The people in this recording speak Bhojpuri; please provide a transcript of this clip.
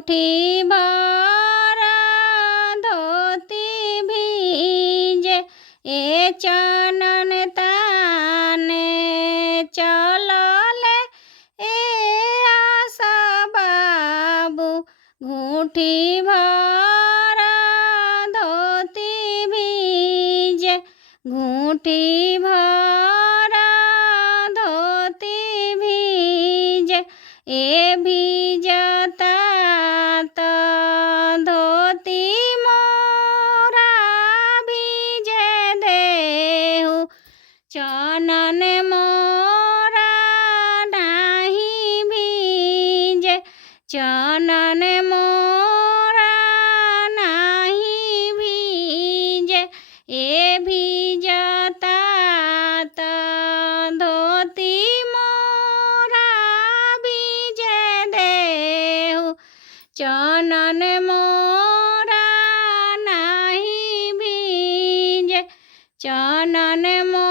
मुट्ठी भर धोती भीजे ए चनन ताने चलले ए आशा बाबू मुट्ठी भर धोती भीजे मुट्ठी भर धोती भीजे ए भीजता त धोती मोरा भीजे देहु चनन मोरा नाही भीजे चनन मोरा नाही भीजे ए भीजता त धोती मोरा भीजे देहु चनन मोरा नाही भीजे चनन मोरा